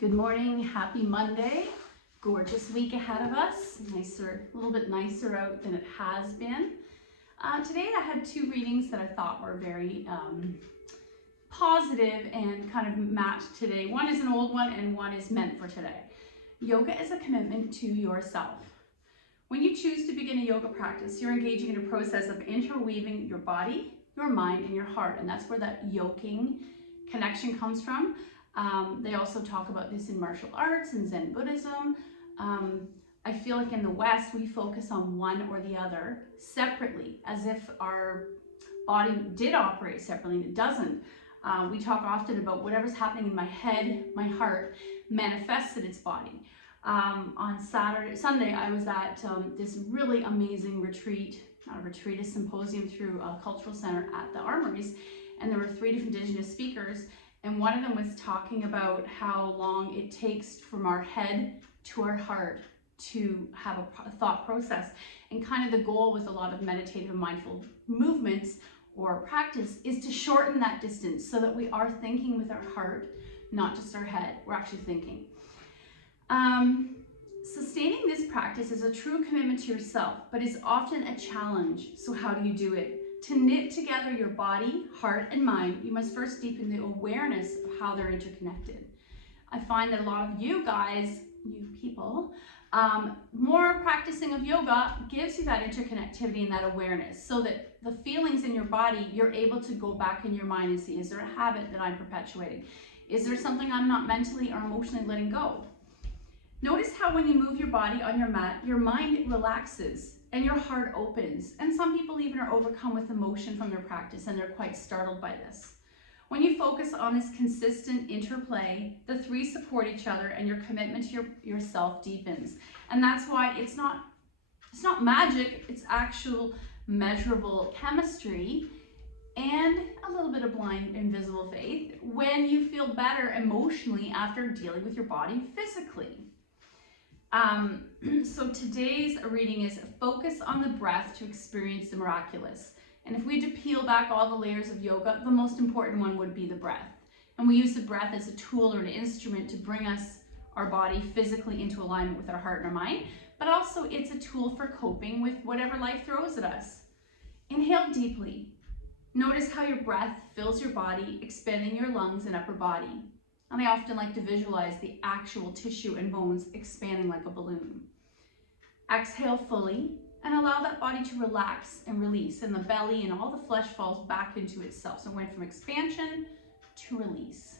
Good morning, happy Monday. Gorgeous week ahead of us. Nicer, a little bit nicer out than it has been. Today I had two readings that I thought were very positive and kind of matched today. One is an old one and one is meant for today. Yoga is a commitment to yourself. When you choose to begin a yoga practice, you're engaging in a process of interweaving your body, your mind, and your heart. And that's where that yoking connection comes from. They also talk about this in martial arts and Zen Buddhism. I feel like in the West, we focus on one or the other separately, as if our body did operate separately, and it doesn't. We talk often about whatever's happening in my head, my heart, manifests in its body. On Sunday, I was at this really amazing retreat, not a retreat, a symposium through a cultural center at the Armories, and there were 3 different Indigenous speakers. And one of them was talking about how long it takes from our head to our heart to have a thought process. And kind of the goal with a lot of meditative and mindful movements or practice is to shorten that distance so that we are thinking with our heart, not just our head. We're actually thinking. Sustaining this practice is a true commitment to yourself, but is often a challenge. So how do you do it? To knit together your body, heart, and mind, you must first deepen the awareness of how they're interconnected. I find that a lot of you guys, you people, more practicing of yoga gives you that interconnectivity and that awareness so that the feelings in your body, you're able to go back in your mind and see, is there a habit that I'm perpetuating? Is there something I'm not mentally or emotionally letting go? Notice how when you move your body on your mat, your mind relaxes and your heart opens. And some people even are overcome with emotion from their practice and they're quite startled by this. When you focus on this consistent interplay, the 3 support each other and your commitment to yourself deepens. And that's why it's not magic, it's actual measurable chemistry and a little bit of blind invisible faith when you feel better emotionally after dealing with your body physically. So today's reading is focus on the breath to experience the miraculous. And if we had to peel back all the layers of yoga, the most important one would be the breath. And we use the breath as a tool or an instrument to bring our body physically into alignment with our heart and our mind, but also it's a tool for coping with whatever life throws at us. Inhale deeply. Notice how your breath fills your body, expanding your lungs and upper body. And I often like to visualize the actual tissue and bones expanding like a balloon. Exhale fully and allow that body to relax and release, and the belly and all the flesh falls back into itself. So it went from expansion to release.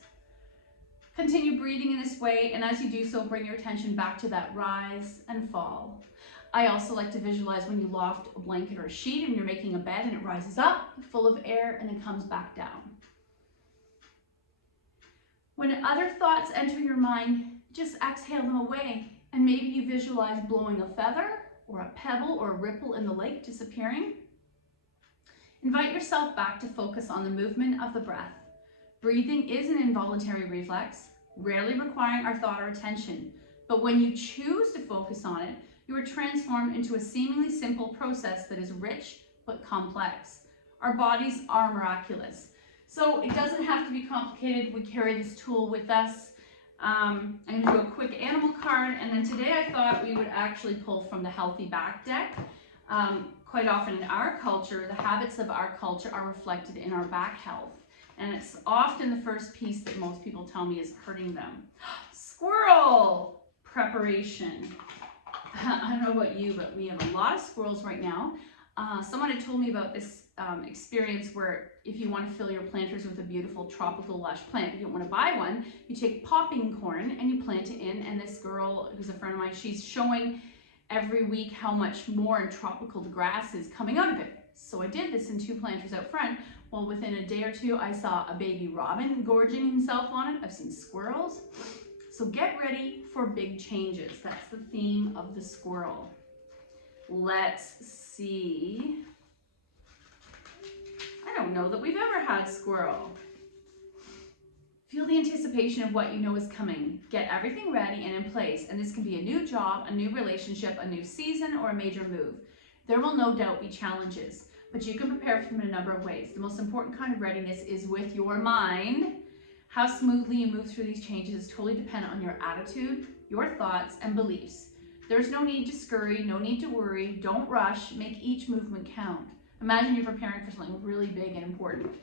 Continue breathing in this way, and as you do so, bring your attention back to that rise and fall. I also like to visualize when you loft a blanket or a sheet and you're making a bed and it rises up full of air and it comes back down. When other thoughts enter your mind, just exhale them away. And maybe you visualize blowing a feather or a pebble or a ripple in the lake disappearing. Invite yourself back to focus on the movement of the breath. Breathing is an involuntary reflex, rarely requiring our thought or attention. But when you choose to focus on it, you are transformed into a seemingly simple process that is rich but complex. Our bodies are miraculous. So it doesn't have to be complicated. We carry this tool with us. I'm going to do a quick animal card, and then today I thought we would actually pull from the Healthy Back deck. Quite often in our culture, the habits of our culture are reflected in our back health. And it's often the first piece that most people tell me is hurting them. Squirrel preparation. I don't know about you, but we have a lot of squirrels right now. Someone had told me about this experience where if you want to fill your planters with a beautiful tropical lush plant, you don't want to buy one, you take popping corn and you plant it in, and this girl who's a friend of mine, she's showing every week how much more and tropical the grass is coming out of it. So I did this in 2 planters out front. Well, within a day or 2, I saw a baby robin gorging himself on it. I've seen squirrels. So get ready for big changes. That's the theme of the squirrel. Let's see. I don't know that we've ever had squirrel. Feel the anticipation of what you know is coming. Get everything ready and in place, and this can be a new job, a new relationship, a new season, or a major move. There will no doubt be challenges, but you can prepare for them in a number of ways. The most important kind of readiness is with your mind. How smoothly you move through these changes is totally dependent on your attitude, your thoughts, and beliefs. There's no need to scurry, no need to worry, don't rush, make each movement count. Imagine you're preparing for something really big and important.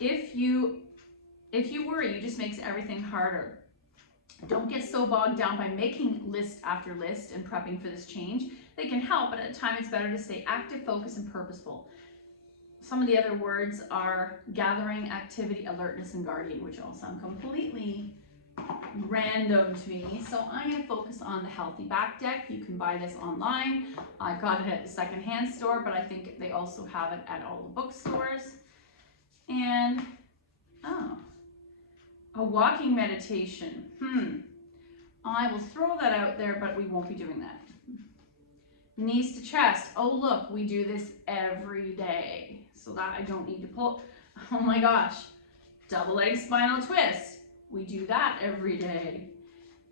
If you worry, you just makes everything harder. Don't get so bogged down by making list after list and prepping for this change. They can help, but at times it's better to stay active, focused, and purposeful. Some of the other words are gathering, activity, alertness, and guardian, which all sound completely random to me. So I'm going to focus on the healthy back deck. You can buy this online. I got it at the secondhand store, but I think they also have it at all the bookstores. And, oh, a walking meditation. I will throw that out there, but we won't be doing that. Knees to chest. Oh, look, we do this every day. So that I don't need to pull. Oh my gosh. Double leg spinal twist. We do that every day.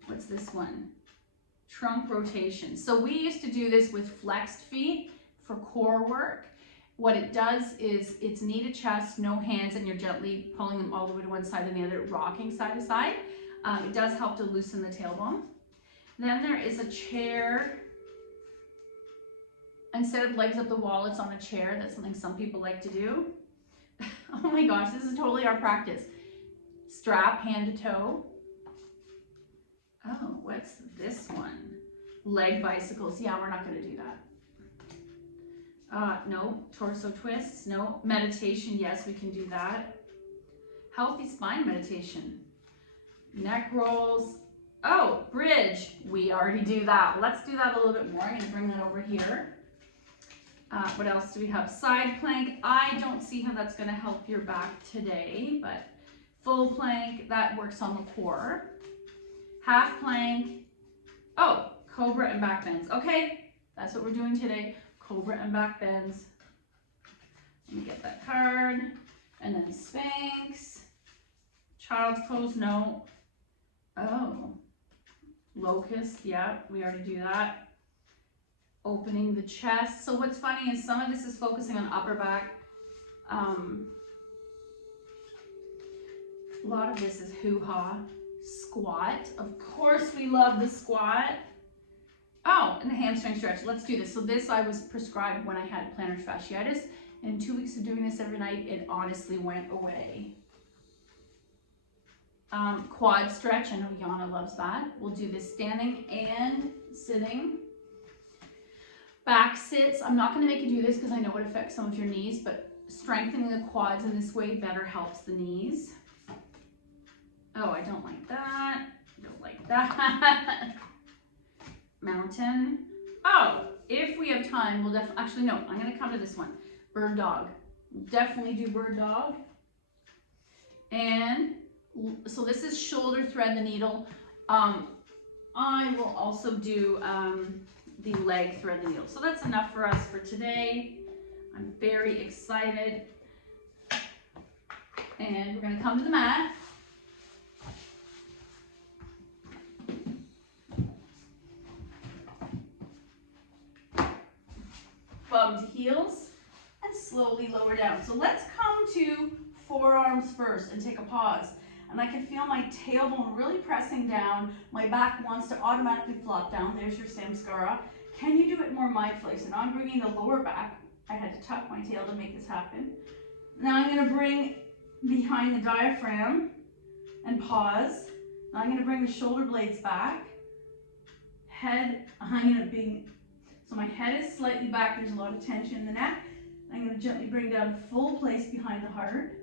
What's this one? Trunk rotation. So we used to do this with flexed feet for core work. What it does is it's knee to chest, no hands, and you're gently pulling them all the way to one side and the other, rocking side to side. It does help to loosen the tailbone. Then there is a chair. Instead of legs up the wall, it's on a chair. That's something some people like to do. Oh my gosh, this is totally our practice. Strap hand to toe. Oh, what's this one? Leg bicycles. Yeah, we're not going to do that. No. Torso twists. No. Meditation. Yes, we can do that. Healthy spine meditation. Neck rolls. Oh, bridge. We already do that. Let's do that a little bit more. I'm going to bring that over here. What else do we have? Side plank. I don't see how that's going to help your back today, but full plank, that works on the core. Half plank. Oh, cobra and back bends. Okay, that's what we're doing today. Cobra and back bends. Let me get that card. And then Sphinx. Child's pose, no. Oh, locust, yeah, we already do that. Opening the chest. So what's funny is some of this is focusing on upper back. A lot of this is hoo-ha. Squat. Of course we love the squat. Oh, and the hamstring stretch. Let's do this. So this I was prescribed when I had plantar fasciitis. And 2 weeks of doing this every night, it honestly went away. Quad stretch. I know Yana loves that. We'll do this standing and sitting. Back sits. I'm not going to make you do this because I know it affects some of your knees, but strengthening the quads in this way better helps the knees. Oh, I don't like that. Don't like that. Mountain. Oh, if we have time, we'll definitely, actually no, I'm going to come to this one. Bird dog. We'll definitely do bird dog. And so this is shoulder thread the needle. I will also do the leg thread the needle. So that's enough for us for today. I'm very excited. And we're going to come to the mat. Bum to heels and slowly lower down. So let's come to forearms first and take a pause. And I can feel my tailbone really pressing down. My back wants to automatically flop down. There's your samskara. Can you do it more mindfully? So now I'm bringing the lower back. I had to tuck my tail to make this happen. Now I'm going to bring behind the diaphragm and pause. Now I'm going to bring the shoulder blades back. Head, I'm going to bring, so my head is slightly back. There's a lot of tension in the neck. I'm going to gently bring down full place behind the heart.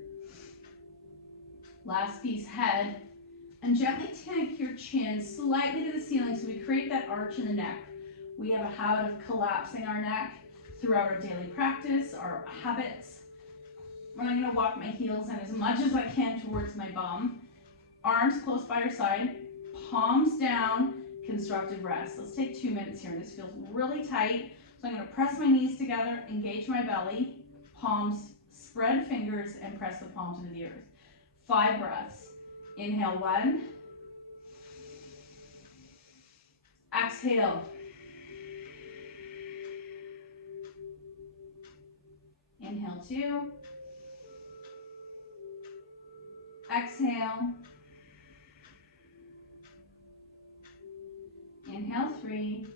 Last piece, head. And gently tank your chin slightly to the ceiling so we create that arch in the neck. We have a habit of collapsing our neck throughout our daily practice, our habits. I'm going to walk my heels in as much as I can towards my bum. Arms close by your side, palms down, constructive rest. Let's take 2 minutes here. This feels really tight. So I'm going to press my knees together, engage my belly, palms, spread fingers, and press the palms into the earth. 5 breaths. Inhale 1. Exhale. Inhale 2. Exhale. Inhale 3.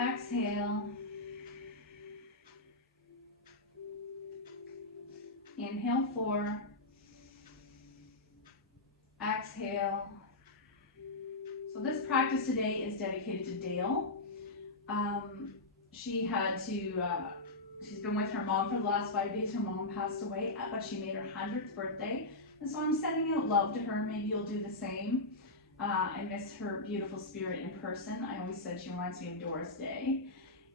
Exhale. Inhale 4. Exhale. So this practice today is dedicated to Dale. She had to, she's been with her mom for the last 5 days. Her mom passed away, but she made her 100th birthday. And so I'm sending out love to her. Maybe you'll do the same. I miss her beautiful spirit in person. I always said she reminds me of Doris Day.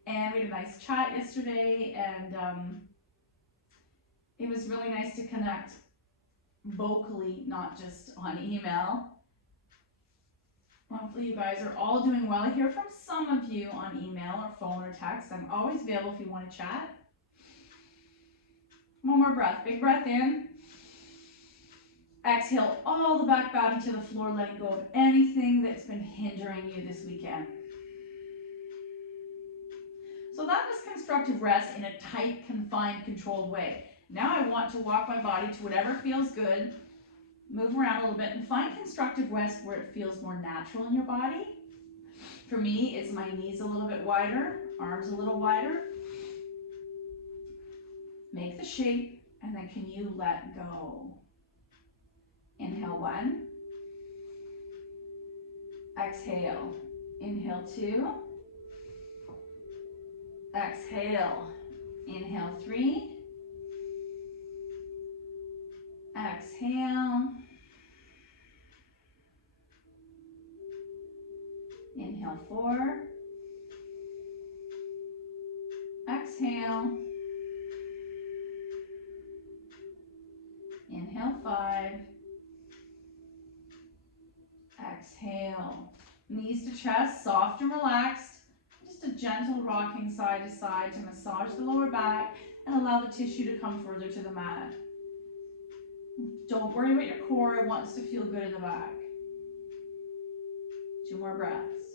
And we had a nice chat yesterday, and it was really nice to connect vocally, not just on email. Hopefully you guys are all doing well. I hear from some of you on email or phone or text. I'm always available if you want to chat. One more breath. Big breath in. Exhale all the back body to the floor, letting go of anything that's been hindering you this weekend. So that was constructive rest in a tight, confined, controlled way. Now I want to walk my body to whatever feels good, move around a little bit, and find constructive rest where it feels more natural in your body. For me, it's my knees a little bit wider, arms a little wider. Make the shape, and then can you let go? Inhale 1. Exhale. Inhale 2. Exhale. Inhale 3. Exhale. Inhale 4. Exhale. Inhale 5. Exhale. Knees to chest, soft and relaxed. Just a gentle rocking side to side to massage the lower back and allow the tissue to come further to the mat. Don't worry about your core. It wants to feel good in the back. 2 more breaths.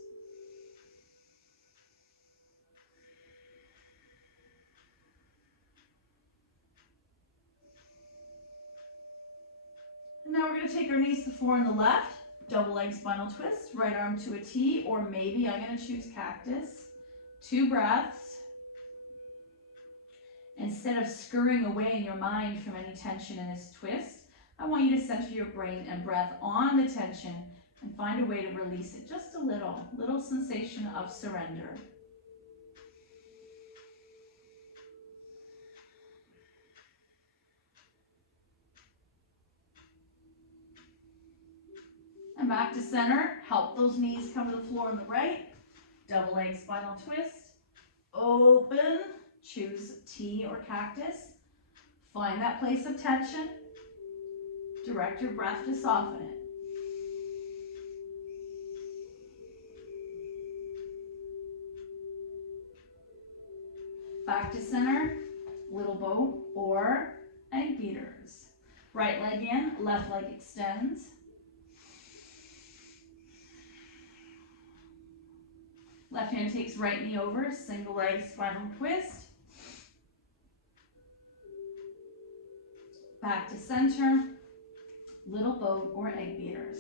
And now we're going to take our knees to the floor on the left. Double leg spinal twist, right arm to a T, or maybe I'm going to choose cactus. 2 breaths. Instead of scurrying away in your mind from any tension in this twist, I want you to center your brain and breath on the tension and find a way to release it just a little sensation of surrender. And back to center. Help those knees come to the floor on the right. Double leg spinal twist. Open. Choose T or cactus. Find that place of tension. Direct your breath to soften it. Back to center. Little boat or egg beaters. Right leg in, left leg extends. Left hand takes right knee over, single leg spinal twist. Back to center, little boat or egg beaters.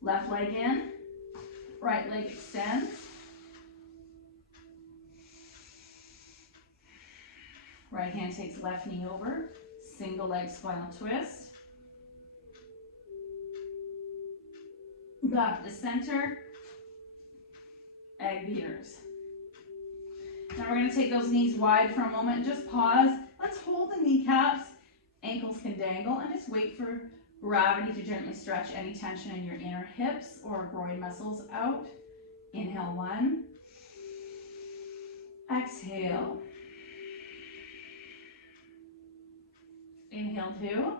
Left leg in, right leg extends. Right hand takes left knee over, single leg spinal twist. Back to center, egg beaters. Now we're going to take those knees wide for a moment and just pause. Let's hold the kneecaps. Ankles can dangle, and just wait for gravity to gently stretch any tension in your inner hips or groin muscles out. Inhale 1. Exhale. Inhale 2.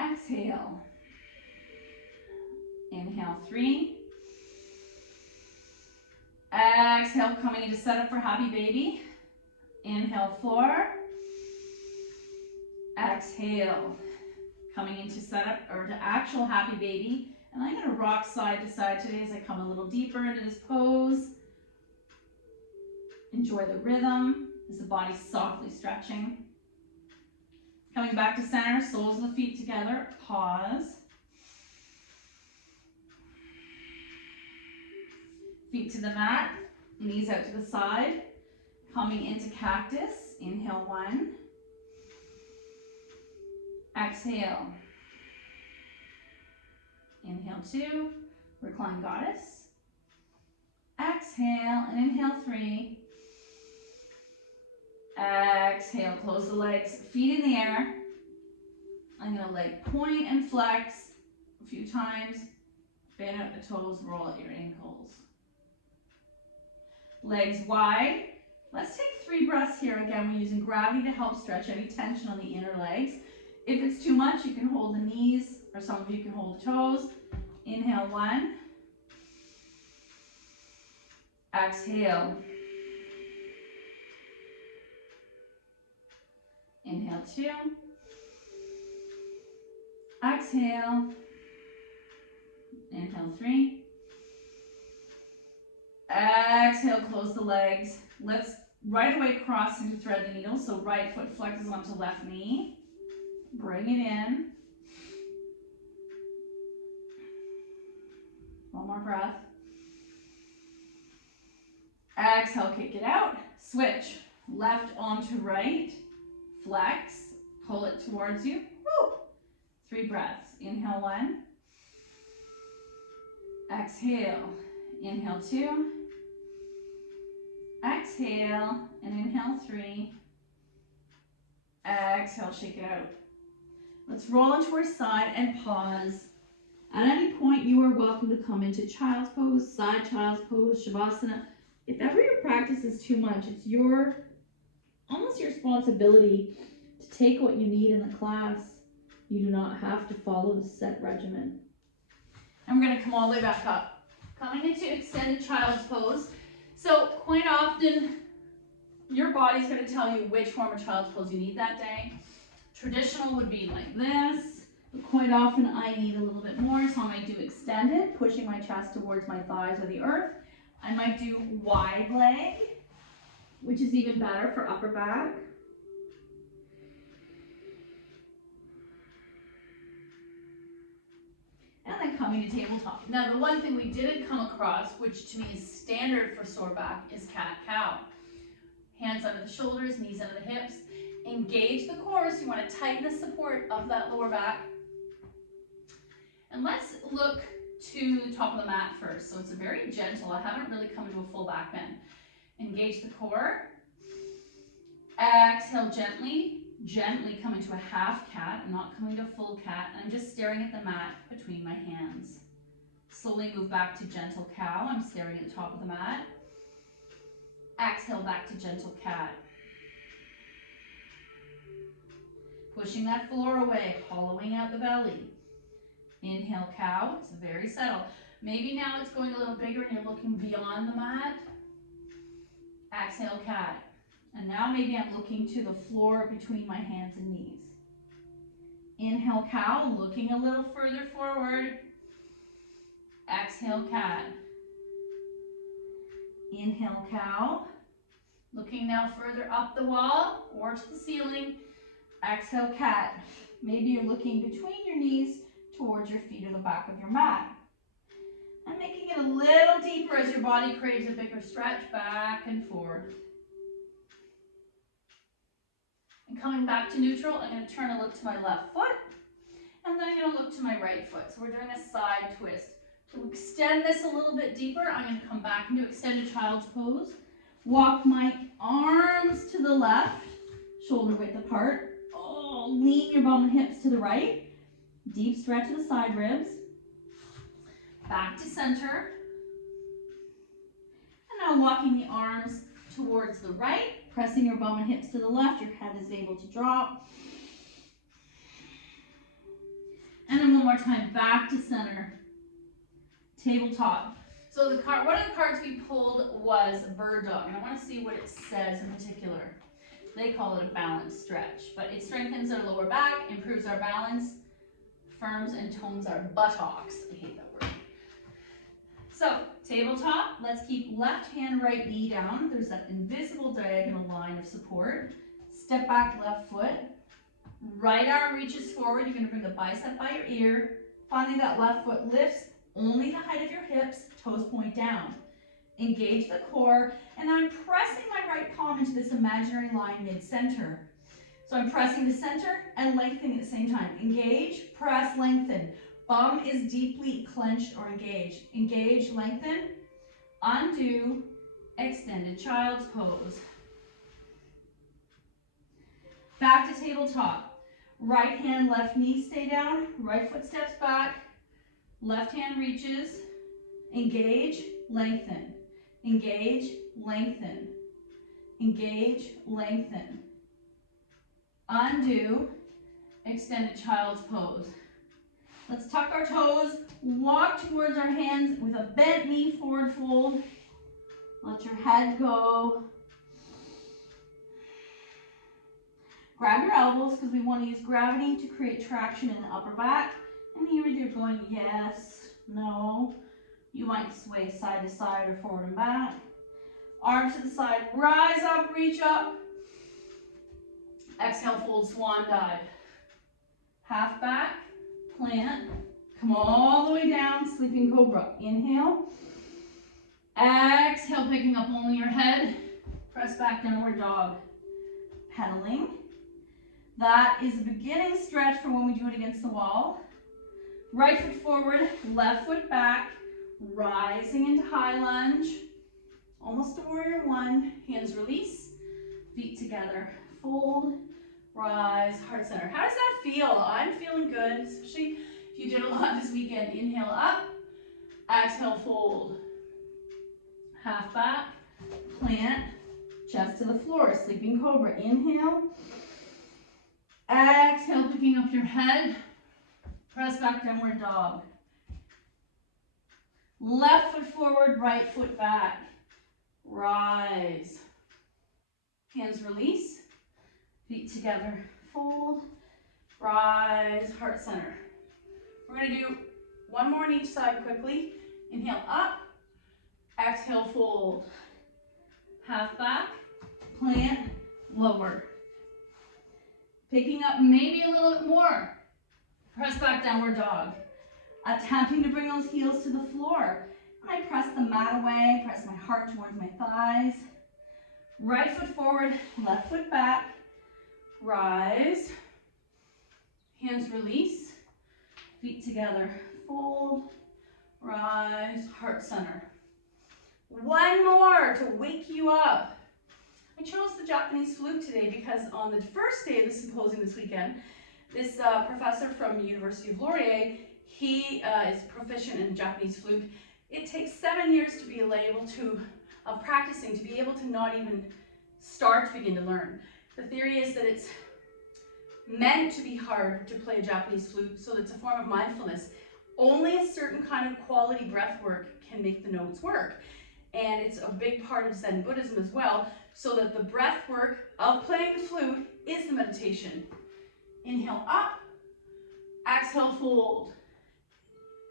Exhale. Inhale 3. Exhale, coming into setup for happy baby. Inhale 4. Exhale, coming into setup or to actual happy baby. And I'm going to rock side to side today as I come a little deeper into this pose. Enjoy the rhythm as the body's softly stretching. Coming back to center, soles of the feet together, pause. Feet to the mat, knees out to the side. Coming into cactus, inhale 1. Exhale. Inhale 2, recline goddess. Exhale and inhale 3. Exhale, close the legs, feet in the air. I'm gonna leg point and flex a few times. Bend out the toes, roll out your ankles. Legs wide. Let's take 3 breaths here. Again, we're using gravity to help stretch any tension on the inner legs. If it's too much, you can hold the knees, or some of you can hold the toes. Inhale 1. Exhale. Inhale 2. Exhale. Inhale 3. Exhale, close the legs. Let's right away cross into thread the needle. So right foot flexes onto left knee. Bring it in. One more breath. Exhale, kick it out. Switch. Left onto right. Flex. Pull it towards you. Woo. 3 breaths. Inhale 1. Exhale. Inhale 2. Exhale and inhale 3. Exhale, shake it out. Let's roll into our side and pause. At any point, you are welcome to come into child's pose, side child's pose, shavasana. If ever your practice is too much, it's almost your responsibility to take what you need in the class. You do not have to follow the set regimen. And we're going to come all the way back up. Coming into extended child's pose. So quite often, your body's going to tell you which form of child's pose you need that day. Traditional would be like this, but quite often I need a little bit more, so I might do extended, pushing my chest towards my thighs or the earth. I might do wide leg, which is even better for upper back. And then coming to tabletop. Now the one thing we didn't come across, which to me is standard for sore back, is cat-cow. Hands under the shoulders, knees under the hips. Engage the core, so you want to tighten the support of that lower back. And let's look to the top of the mat first. So it's a very gentle, I haven't really come into a full back bend. Engage the core. Exhale gently. Gently come into a half cat. I'm not coming to full cat. I'm just staring at the mat between my hands. Slowly move back to gentle cow. I'm staring at the top of the mat. Exhale back to gentle cat. Pushing that floor away, hollowing out the belly. Inhale cow, it's very subtle. Maybe now it's going a little bigger and you're looking beyond the mat. Exhale cat. And now maybe I'm looking to the floor between my hands and knees. Inhale cow, looking a little further forward. Exhale cat. Inhale cow. Looking now further up the wall or to the ceiling. Exhale cat. Maybe you're looking between your knees towards your feet or the back of your mat. And making it a little deeper as your body craves a bigger stretch, back and forth. And coming back to neutral, I'm going to turn and look to my left foot. And then I'm going to look to my right foot. So we're doing a side twist. To extend this a little bit deeper, I'm going to come back into extended child's pose. Walk my arms to the left, shoulder width apart. Oh, lean your bum and hips to the right. Deep stretch of the side ribs. Back to center. And now walking the arms towards the right, pressing your bum and hips to the left. Your head is able to drop. And then one more time, back to center. Tabletop. So one of the cards we pulled was bird dog, and I want to see what it says in particular. They call it a balance stretch, but it strengthens our lower back, improves our balance, firms and tones our buttocks. I hate that word. So, tabletop, let's keep left hand, right knee down. There's that invisible diagonal line of support. Step back, left foot. Right arm reaches forward. You're going to bring the bicep by your ear. Finally, that left foot lifts only the height of your hips, toes point down. Engage the core, and I'm pressing my right palm into this imaginary line mid-center. So I'm pressing the center and lengthening at the same time. Engage, press, lengthen. Bum is deeply clenched or engaged. Engage, lengthen, undo, extended child's pose. Back to tabletop. Right hand, left knee, stay down. Right foot steps back. Left hand reaches. Engage, lengthen. Engage, lengthen. Engage, lengthen. Undo, extended child's pose. Let's tuck our toes, walk towards our hands with a bent knee, forward fold. Let your head go. Grab your elbows because we want to use gravity to create traction in the upper back. And here you're going yes, no. You might sway side to side or forward and back. Arms to the side, rise up, reach up. Exhale, fold, swan dive. Half back, plant. Come all the way down, sleeping cobra. Inhale. Exhale, picking up only your head. Press back, downward dog. Pedaling. That is a beginning stretch for when we do it against the wall. Right foot forward, left foot back. Rising into high lunge. Almost to warrior one. Hands release. Feet together. Fold. Rise, heart center. How does that feel? I'm feeling good, especially if you did a lot this weekend. Inhale up, exhale, fold. Half back, plant, chest to the floor, sleeping cobra. Inhale, exhale, picking up your head, press back, downward dog. Left foot forward, right foot back. Rise. Hands release. Feet together, fold, rise, heart center. We're going to do one more on each side quickly. Inhale up, exhale, fold. Half back, plant, lower. Picking up maybe a little bit more. Press back, downward dog. Attempting to bring those heels to the floor. I press the mat away, press my heart towards my thighs. Right foot forward, left foot back. Rise, hands release, feet together, fold, rise, heart center. One more to wake you up. I chose the Japanese flute today because on the first day of the symposium this weekend, this professor from the University of Laurier, he is proficient in Japanese flute. It takes 7 years to be able to, practicing, to be able to not even start to begin to learn. The theory is that it's meant to be hard to play a Japanese flute, so it's a form of mindfulness. Only a certain kind of quality breath work can make the notes work. And it's a big part of Zen Buddhism as well, so that the breath work of playing the flute is the meditation. Inhale up, exhale, fold.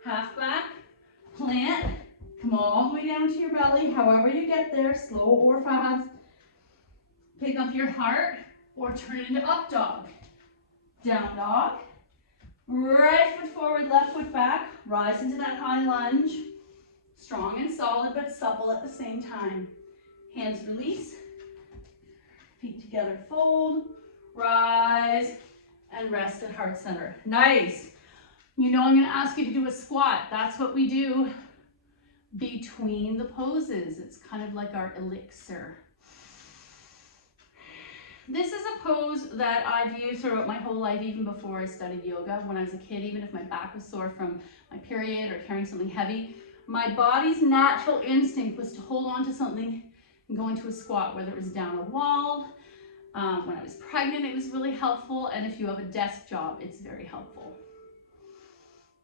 Half back, plant, come all the way down to your belly, however you get there, slow or fast. Pick up your heart or turn it into up dog. Down dog. Right foot forward, left foot back. Rise into that high lunge. Strong and solid, but supple at the same time. Hands release. Feet together, fold. Rise and rest at heart center. Nice. You know I'm going to ask you to do a squat. That's what we do between the poses. It's kind of like our elixir. This is a pose that I've used throughout my whole life, even before I studied yoga. When I was a kid, even if my back was sore from my period or carrying something heavy, my body's natural instinct was to hold on to something and go into a squat, whether it was down a wall. When I was pregnant, it was really helpful. And if you have a desk job, it's very helpful.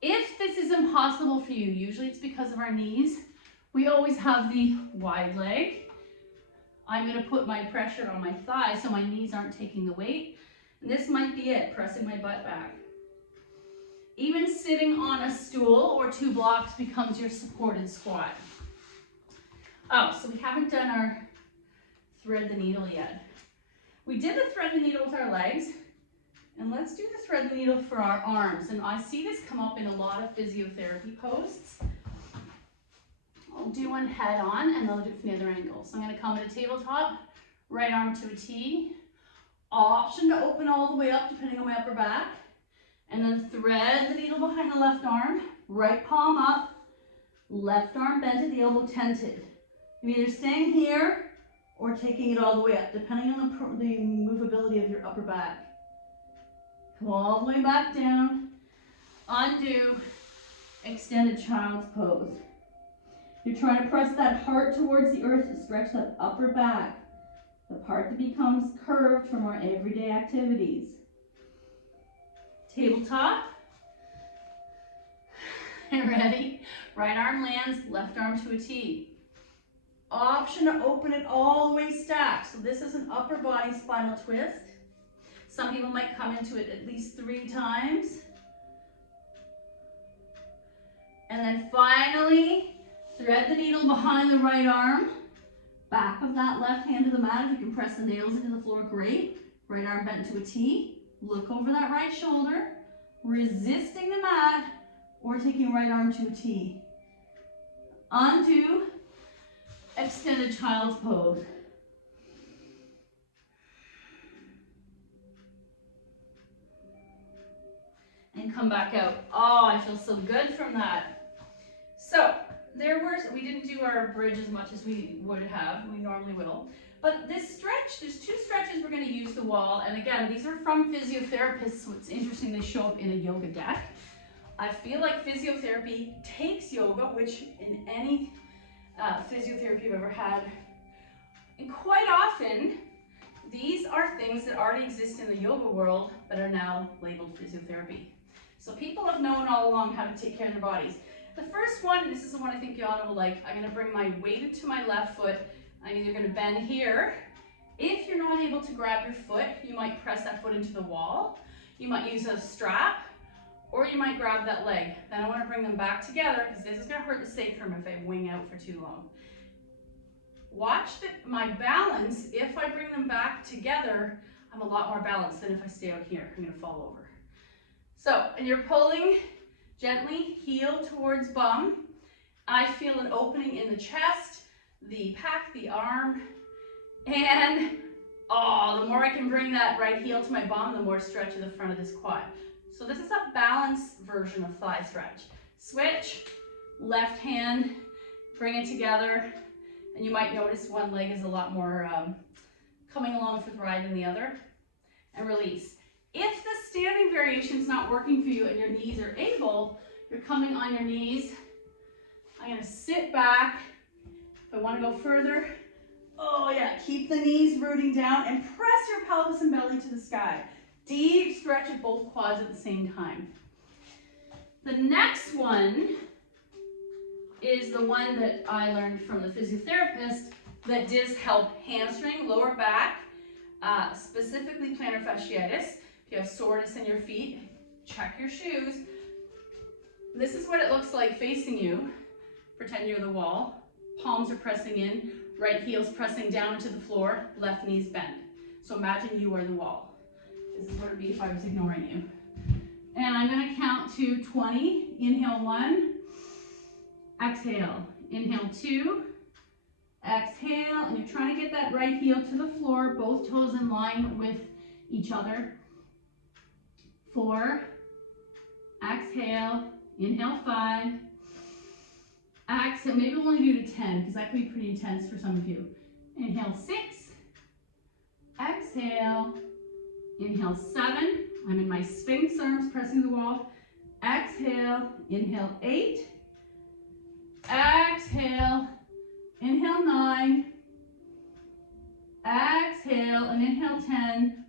If this is impossible for you, usually it's because of our knees. We always have the wide leg. I'm going to put my pressure on my thigh so my knees aren't taking the weight. And this might be it, pressing my butt back. Even sitting on a stool or 2 blocks becomes your supported squat. Oh, so we haven't done our thread the needle yet. We did the thread the needle with our legs, and let's do the thread the needle for our arms. And I see this come up in a lot of physiotherapy posts. I'll do one head on, and I'll do it from the other angle. So I'm going to come at a tabletop, right arm to a T. Option to open all the way up depending on my upper back. And then thread the needle behind the left arm, right palm up, left arm bent at the elbow tented. You're either staying here or taking it all the way up, depending on the movability of your upper back. Come all the way back down, undo, extended child's pose. You're trying to press that heart towards the earth to stretch that upper back, the part that becomes curved from our everyday activities. Tabletop. Ready? Right arm lands, left arm to a T. Option to open it all the way stacked. So this is an upper body spinal twist. Some people might come into it at least 3 times. And then finally, thread the needle behind the right arm. Back of that left hand to the mat. If you can press the nails into the floor, great. Right arm bent to a T. Look over that right shoulder. Resisting the mat or taking right arm to a T. Undo. Extended child's pose. And come back out. Oh, I feel so good from that. So we didn't do our bridge as much as we would have. We normally will. But this stretch, there's 2 stretches we're going to use the wall. And again, these are from physiotherapists, so it's interesting they show up in a yoga deck. I feel like physiotherapy takes yoga, which in any physiotherapy you've ever had, and quite often these are things that already exist in the yoga world but are now labeled physiotherapy. So people have known all along how to take care of their bodies. The first one, and this is the one I think Yana will like, I'm going to bring my weight to my left foot. I'm either going to bend here. If you're not able to grab your foot, you might press that foot into the wall. You might use a strap, or you might grab that leg. Then I want to bring them back together because this is going to hurt the sacrum if I wing out for too long. Watch my balance. If I bring them back together, I'm a lot more balanced than if I stay out here. I'm going to fall over. So, and you're pulling gently, heel towards bum. I feel an opening in the chest, the pec, the arm, and the more I can bring that right heel to my bum, the more stretch in the front of this quad. So this is a balanced version of thigh stretch. Switch, left hand, bring it together, and you might notice one leg is a lot more coming along for the ride than the other, and release. If the standing variation is not working for you and your knees are able, you're coming on your knees. I'm going to sit back. If I want to go further, oh yeah, keep the knees rooting down and press your pelvis and belly to the sky. Deep stretch of both quads at the same time. The next one is the one that I learned from the physiotherapist that does help hamstring, lower back, specifically plantar fasciitis. If you have soreness in your feet, check your shoes. This is what it looks like facing you. Pretend you're the wall. Palms are pressing in, right heel's pressing down to the floor, left knee's bent. So imagine you are the wall. This is what it would be if I was ignoring you. And I'm going to count to 20. Inhale 1, exhale. Inhale 2, exhale, and you're trying to get that right heel to the floor, both toes in line with each other. 4, exhale, inhale 5, exhale, maybe we'll only do to 10 because that can be pretty intense for some of you. Inhale 6, exhale, inhale 7, I'm in my Sphinx arms pressing the wall, exhale, inhale 8, exhale, inhale 9, exhale, and inhale 10,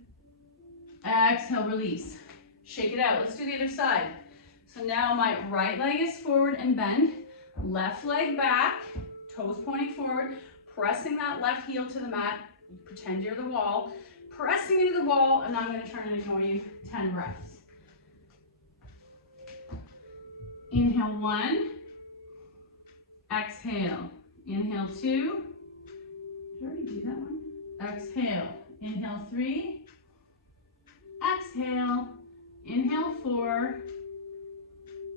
exhale, release. Shake it out. Let's do the other side. So now my right leg is forward and bend, left leg back, toes pointing forward, pressing that left heel to the mat. Pretend you're the wall, pressing into the wall, and I'm going to turn and ignore you 10 breaths. Inhale 1. Exhale. Inhale 2. Did I already do that one? Exhale. Inhale 3. Exhale. Inhale 4.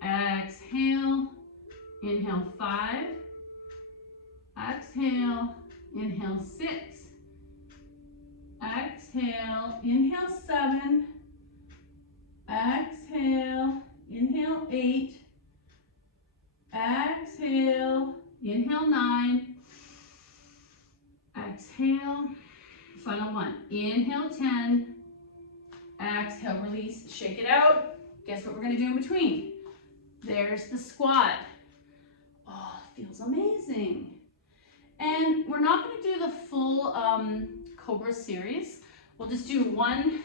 Exhale. Inhale 5. Exhale. Inhale 6. Exhale. Inhale 7. Exhale. Inhale 8. Exhale. Inhale 9. Exhale. Final one. Inhale 10. Exhale, release, shake it out. Guess what we're gonna do in between? There's the squat. Oh, it feels amazing. And we're not gonna do the full Cobra series. We'll just do one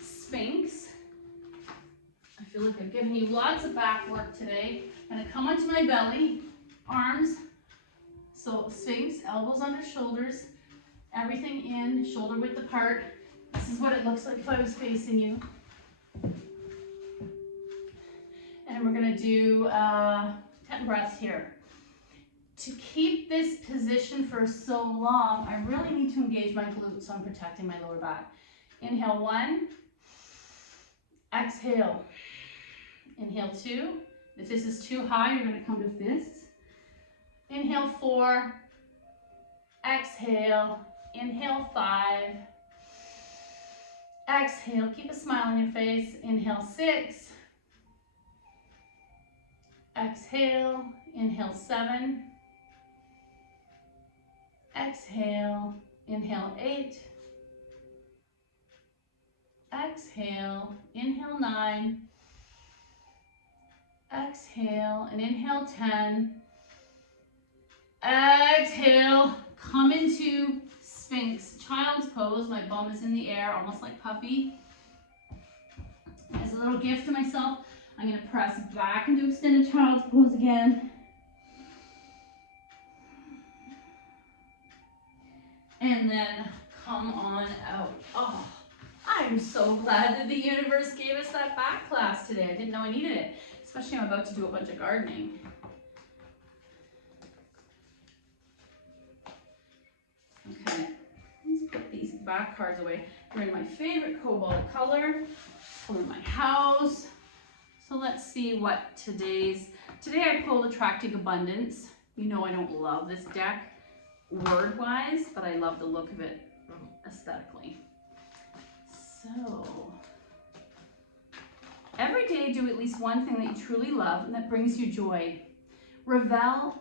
Sphinx. I feel like I've given you lots of back work today. I'm gonna come onto my belly, arms. So Sphinx, elbows under shoulders, everything in, shoulder width apart. This is what it looks like if I was facing you. And we're gonna do 10 breaths here. To keep this position for so long, I really need to engage my glutes, so I'm protecting my lower back. Inhale 1, exhale. Inhale 2. If this is too high, you're gonna come to fists. Inhale 4, exhale. Inhale 5, exhale. Keep a smile on your face. Inhale 6, exhale. Inhale 7, exhale. Inhale 8, exhale. Inhale 9, exhale. And inhale 10, exhale. Come into Sphinx, child's pose. My bum is in the air, almost like puppy. As a little gift to myself, I'm going to press back into extended child's pose again. And then come on out. Oh, I'm so glad that the universe gave us that back class today. I didn't know I needed it, especially I'm about to do a bunch of gardening. Okay, let's put these back cards away. We're in my favorite cobalt color in my house. So let's see what today I pulled Attracting Abundance. You know I don't love this deck word-wise, but I love the look of it aesthetically. So, every day do at least one thing that you truly love and that brings you joy. Revel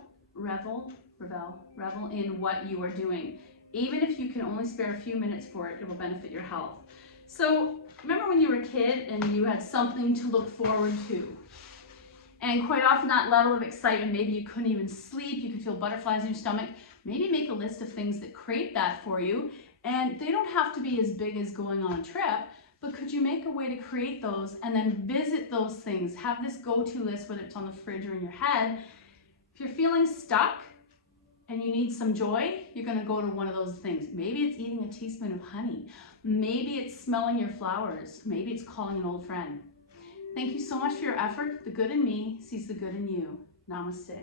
in what you are doing. Even if you can only spare a few minutes for it, it will benefit your health. So remember when you were a kid and you had something to look forward to? And quite often that level of excitement, maybe you couldn't even sleep, you could feel butterflies in your stomach. Maybe make a list of things that create that for you. And they don't have to be as big as going on a trip, but could you make a way to create those and then visit those things? Have this go-to list, whether it's on the fridge or in your head. If you're feeling stuck, and you need some joy, you're gonna go to one of those things. Maybe it's eating a teaspoon of honey. Maybe it's smelling your flowers. Maybe it's calling an old friend. Thank you so much for your effort. The good in me sees the good in you. Namaste.